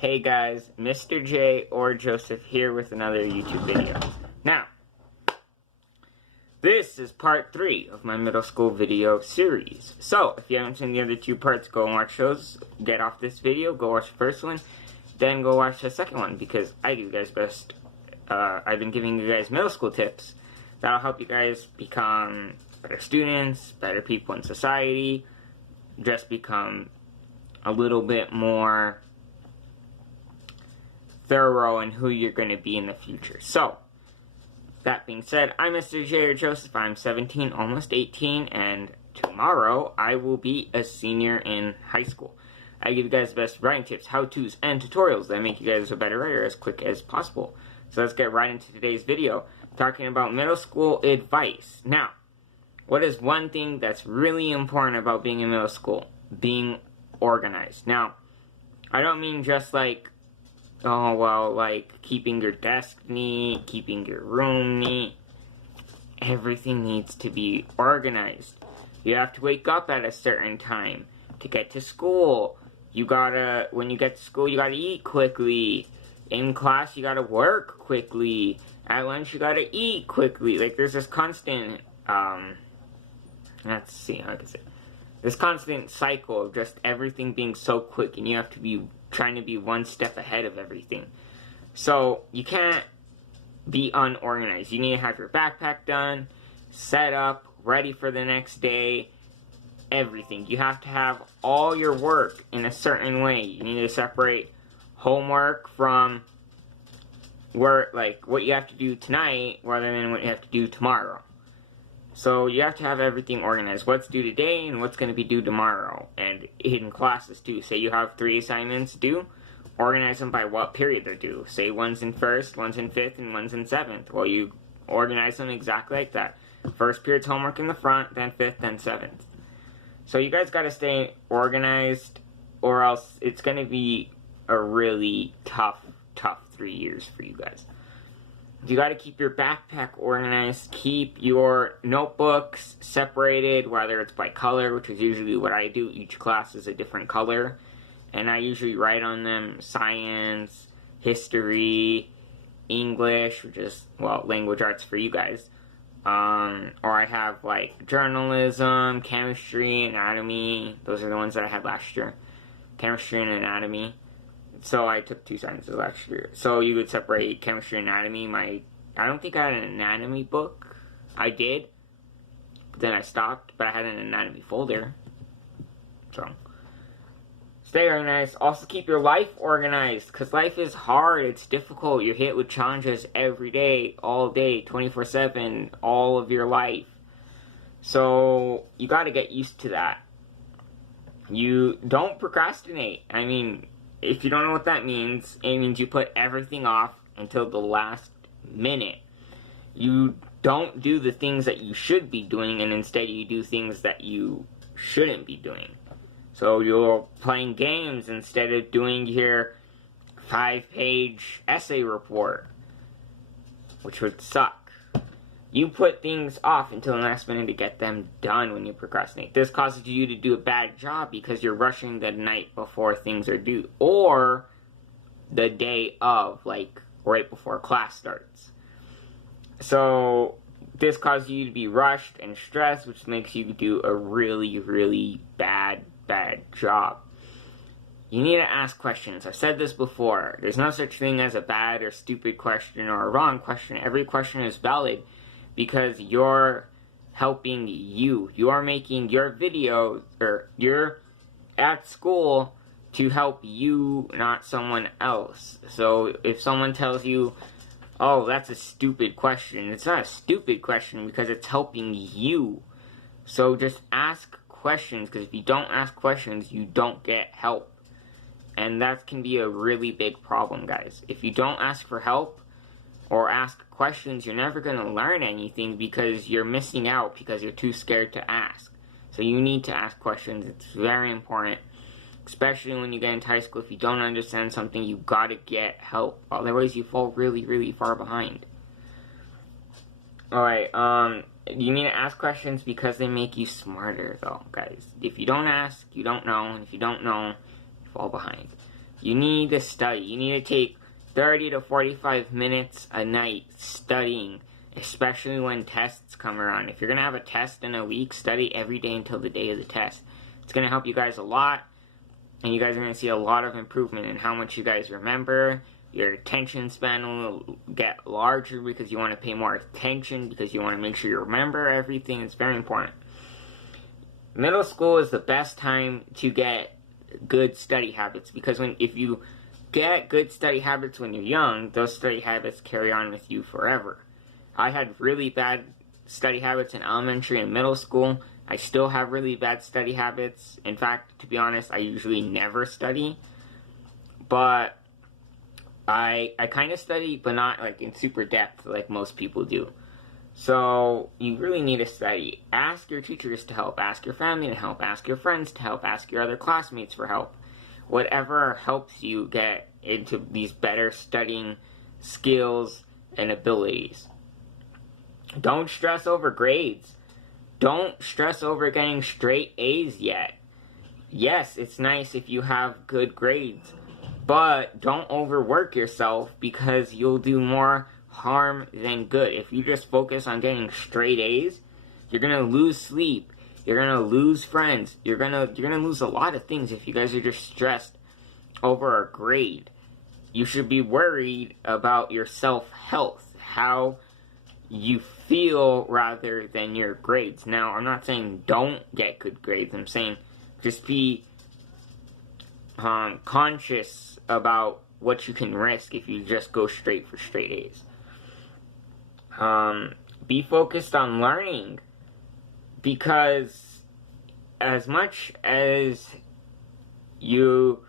Hey guys, Mr. J or Joseph here with another YouTube video. Now, this is part 3 of my middle school video series. So, if you haven't seen the other 2 parts, go and watch those. Get off this video, go watch the first one, then go watch the second one, because I do you guys best. I've been giving you guys middle school tips that'll help you guys become better students, better people in society, just become a little bit more thorough in who you're going to be in the future. So, that being said, I'm Mr. J or Joseph. I'm 17, almost 18, and tomorrow I will be a senior in high school. I give you guys the best writing tips, how-tos, and tutorials that make you guys a better writer as quick as possible. So let's get right into today's video, talking about middle school advice. Now, what is one thing that's really important about being in middle school? Being organized. Now, I don't mean just like, oh, well, like, keeping your desk neat, keeping your room neat. Everything needs to be organized. You have to wake up at a certain time to get to school. When you get to school, you gotta eat quickly. In class, you gotta work quickly. At lunch, you gotta eat quickly. Like, there's this constant, let's see how I can say it. This constant cycle of just everything being so quick, and you have to be trying to be one step ahead of everything. So, you can't be unorganized. You need to have your backpack done, set up, ready for the next day, everything. You have to have all your work in a certain way. You need to separate homework from work, like what you have to do tonight, rather than what you have to do tomorrow. So you have to have everything organized. What's due today and what's going to be due tomorrow. And in classes too. Say you have 3 assignments due. Organize them by what period they're due. Say one's in 1st, one's in 5th, and one's in 7th. Well, you organize them exactly like that. First period's homework in the front, then 5th, then 7th. So you guys got to stay organized, or else it's going to be a really tough 3 years for you guys. You got to keep your backpack organized, keep your notebooks separated, whether it's by color, which is usually what I do. Each class is a different color, and I usually write on them science, history, English, which is, well, language arts for you guys. Or I have, like, journalism, chemistry, anatomy. Those are the ones that I had last year. Chemistry and anatomy. So I took 2 sciences last year. So you would separate chemistry and anatomy. I don't think I had an anatomy book. I did. But then I stopped. But I had an anatomy folder. So, stay organized. Also keep your life organized. Because life is hard. It's difficult. You're hit with challenges every day. All day. 24/7. All of your life. So, you got to get used to that. You don't procrastinate. I mean, if you don't know what that means, it means you put everything off until the last minute. You don't do the things that you should be doing, and instead you do things that you shouldn't be doing. So you're playing games instead of doing your 5-page essay report, which would suck. You put things off until the last minute to get them done when you procrastinate. This causes you to do a bad job because you're rushing the night before things are due. Or the day of, like right before class starts. So this causes you to be rushed and stressed, which makes you do a really, really bad job. You need to ask questions. I've said this before. There's no such thing as a bad or stupid question or a wrong question. Every question is valid. Because you're helping you. You're making your videos, or you're at school to help you, not someone else. So if someone tells you, oh, that's a stupid question, it's not a stupid question because it's helping you. So just ask questions, because if you don't ask questions, you don't get help. And that can be a really big problem, guys. If you don't ask for help, or ask questions, you're never going to learn anything because you're missing out because you're too scared to ask. So you need to ask questions. It's very important, especially when you get into high school. If you don't understand something, you got to get help. Otherwise, you fall really, really far behind. Alright, you need to ask questions because they make you smarter, though, guys. If you don't ask, you don't know. And if you don't know, you fall behind. You need to study. You need to take 30 to 45 minutes a night studying, especially when tests come around. If you're going to have a test in a week, study every day until the day of the test. It's going to help you guys a lot, and you guys are going to see a lot of improvement in how much you guys remember. Your attention span will get larger because you want to pay more attention, because you want to make sure you remember everything. It's very important. Middle school is the best time to get good study habits, because if you get good study habits when you're young, those study habits carry on with you forever. I had really bad study habits in elementary and middle school. I still have really bad study habits. In fact, to be honest, I usually never study. But I kind of study, but not like in super depth like most people do. So you really need to study. Ask your teachers to help. Ask your family to help. Ask your friends to help. Ask your other classmates for help. Whatever helps you get into these better studying skills and abilities. Don't stress over grades. Don't stress over getting straight A's yet. Yes, it's nice if you have good grades, but don't overwork yourself, because you'll do more harm than good. If you just focus on getting straight A's, you're gonna lose sleep. You're gonna lose friends. You're gonna lose a lot of things if you guys are just stressed over a grade. You should be worried about your self-health, how you feel, rather than your grades. Now, I'm not saying don't get good grades. I'm saying just be conscious about what you can risk if you just go straight for straight A's. Be focused on learning, because as much as you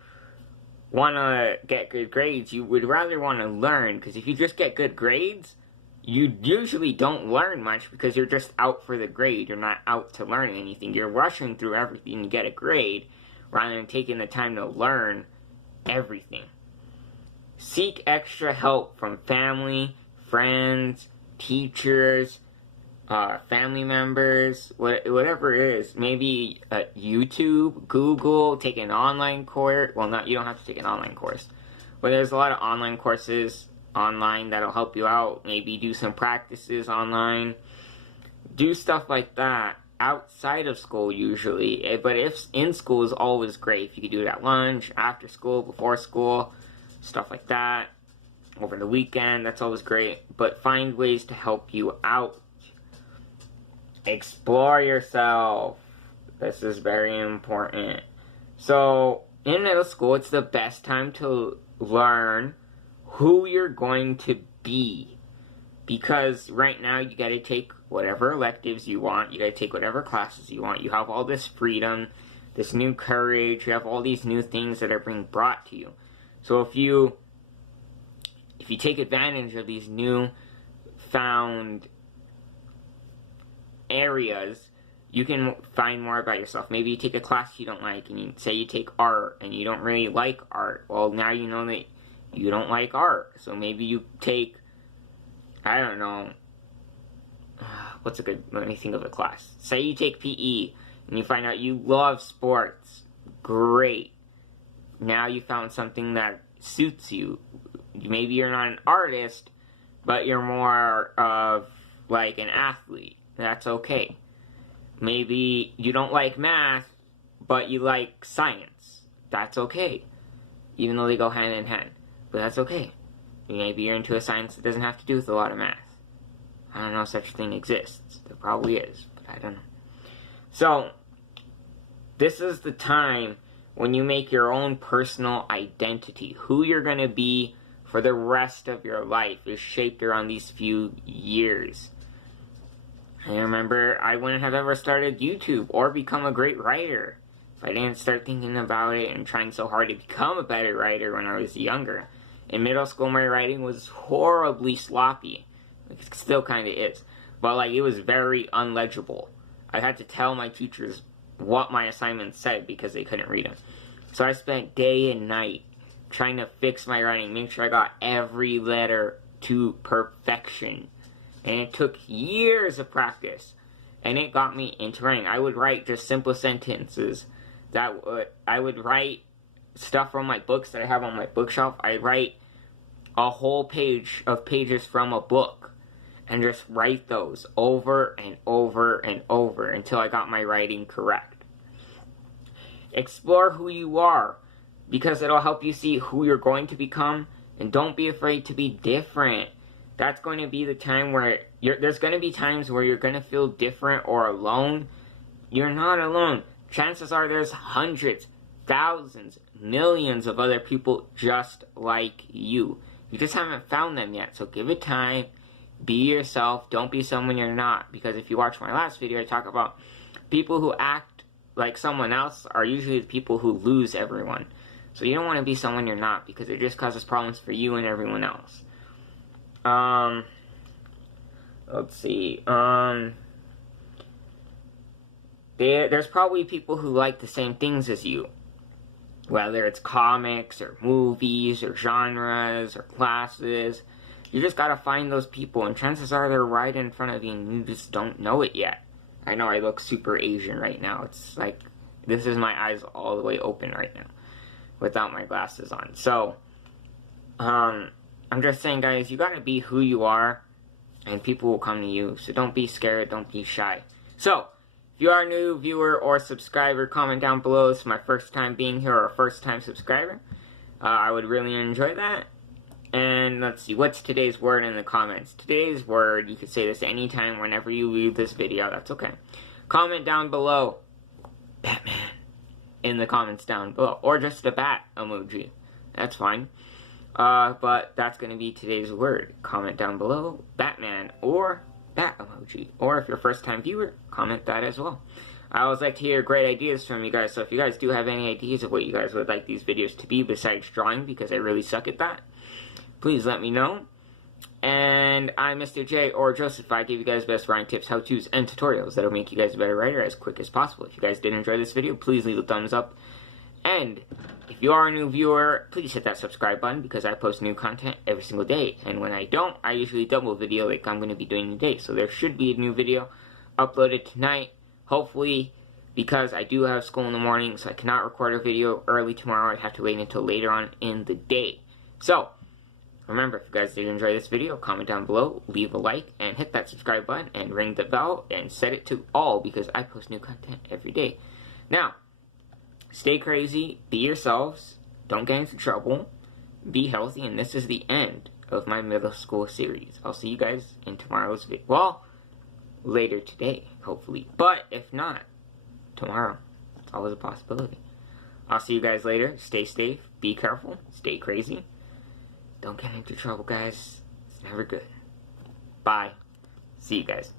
want to get good grades, you would rather want to learn, because if you just get good grades, you usually don't learn much, because you're just out for the grade. You're not out to learn anything. You're rushing through everything to get a grade, rather than taking the time to learn everything. Seek extra help from family, friends, teachers, family members, whatever it is. Maybe YouTube, Google, take an online course. Well, you don't have to take an online course, but there's a lot of online courses online that'll help you out. Maybe do some practices online. Do stuff like that outside of school usually, but if in school is always great. If you could do it at lunch, after school, before school, stuff like that, over the weekend, that's always great. But find ways to help you out. Explore yourself. This is very important. So in middle school, it's the best time to learn who you're going to be, because right now you gotta take whatever electives you want, you gotta take whatever classes you want, you have all this freedom, this new courage, you have all these new things that are being brought to you. So if you take advantage of these new found areas, you can find more about yourself. Maybe you take a class you don't like, and you say you take art and you don't really like art. Well, now you know that you don't like art, so maybe you take, I don't know, let me think of a class. Say you take PE, and you find out you love sports. Great. Now you found something that suits you. Maybe you're not an artist, but you're more of like an athlete. That's okay. Maybe you don't like math, but you like science. That's okay. Even though they go hand in hand. But that's okay. Maybe you're into a science that doesn't have to do with a lot of math. I don't know if such a thing exists. There probably is, but I don't know. So, this is the time when you make your own personal identity. Who you're going to be for the rest of your life is shaped around these few years. I remember I wouldn't have ever started YouTube or become a great writer if I didn't start thinking about it and trying so hard to become a better writer when I was younger. In middle school, my writing was horribly sloppy. It still kind of is. But, it was very unlegible. I had to tell my teachers what my assignments said because they couldn't read them. So I spent day and night trying to fix my writing, make sure I got every letter to perfection. And it took years of practice. And it got me into writing. I would write just simple sentences. I would write stuff from my books that I have on my bookshelf, I write a whole page of pages from a book and just write those over and over and over until I got my writing correct. Explore who you are, because it'll help you see who you're going to become, and don't be afraid to be different. That's going to be the time where there's going to be times where you're going to feel different or alone. You're not alone. Chances are there's hundreds, thousands, millions of other people just like you. You just haven't found them yet, so give it time. Be yourself. Don't be someone you're not, because if you watch my last video, I talk about people who act like someone else are usually the people who lose everyone. So you don't want to be someone you're not, because it just causes problems for you and everyone else. Let's see. There's probably people who like the same things as you. Whether it's comics, or movies, or genres, or classes. You just gotta find those people, and chances are they're right in front of you, and you just don't know it yet. I know I look super Asian right now. It's like, this is my eyes all the way open right now, without my glasses on. So, I'm just saying, guys, you gotta be who you are, and people will come to you. So don't be scared, don't be shy. So, if you are a new viewer or subscriber, comment down below. This is my first time being here, or a first time subscriber. I would really enjoy that. And let's see, what's today's word in the comments? Today's word, you could say this anytime, whenever you leave this video, that's okay. Comment down below, Batman, in the comments down below. Or just a bat emoji, that's fine. But that's going to be today's word. Comment down below, Batman, or bat emoji. Or if you're a first time viewer, comment that as well. I always like to hear great ideas from you guys, so if you guys do have any ideas of what you guys would like these videos to be besides drawing, because I really suck at that, please let me know. And I'm Mr. J, or Joseph. I give you guys best writing tips, how-tos, and tutorials that'll make you guys a better writer as quick as possible. If you guys did enjoy this video, please leave a thumbs up. And if you are a new viewer, please hit that subscribe button, because I post new content every single day. And when I don't, I usually double video like I'm going to be doing today. So there should be a new video uploaded tonight, hopefully, because I do have school in the morning, so I cannot record a video early tomorrow. I have to wait until later on in the day. So, remember, if you guys did enjoy this video, comment down below, leave a like, and hit that subscribe button, and ring the bell, and set it to all, because I post new content every day. Now, stay crazy, be yourselves, don't get into trouble, be healthy, and this is the end of my middle school series. I'll see you guys in tomorrow's video. Well, later today, hopefully. But if not, tomorrow. It's always a possibility. I'll see you guys later. Stay safe, be careful, stay crazy. Don't get into trouble, guys. It's never good. Bye. See you guys.